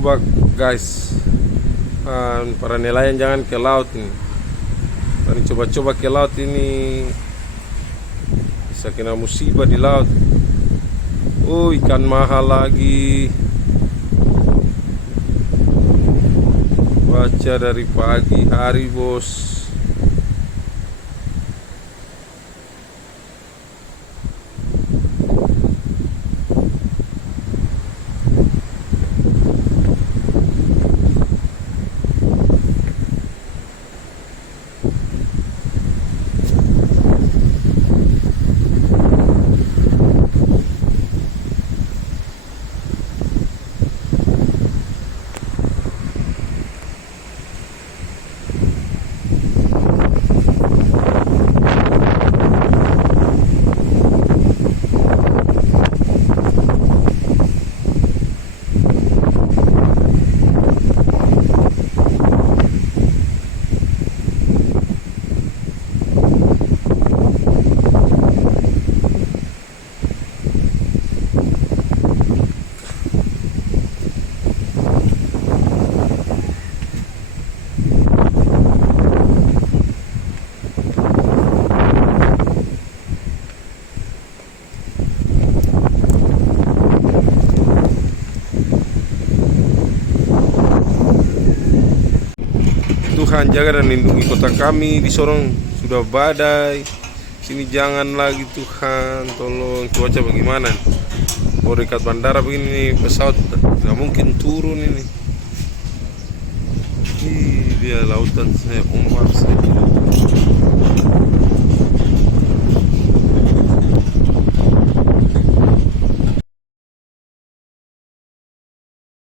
ombak guys. Para nelayan jangan ke laut ini. Mari coba-coba ke laut ini, bisa kena musibah di laut. Oh, ikan mahal lagi. Baca dari pagi hari bos. Tuhan jaga dan lindungi kota kami di Sorong, sudah badai. Sini jangan lagi Tuhan, tolong. Cuaca bagaimana? Mau dekat bandara begini, pesawat nggak mungkin turun ini. Ih, dia lautan saya ombak saya.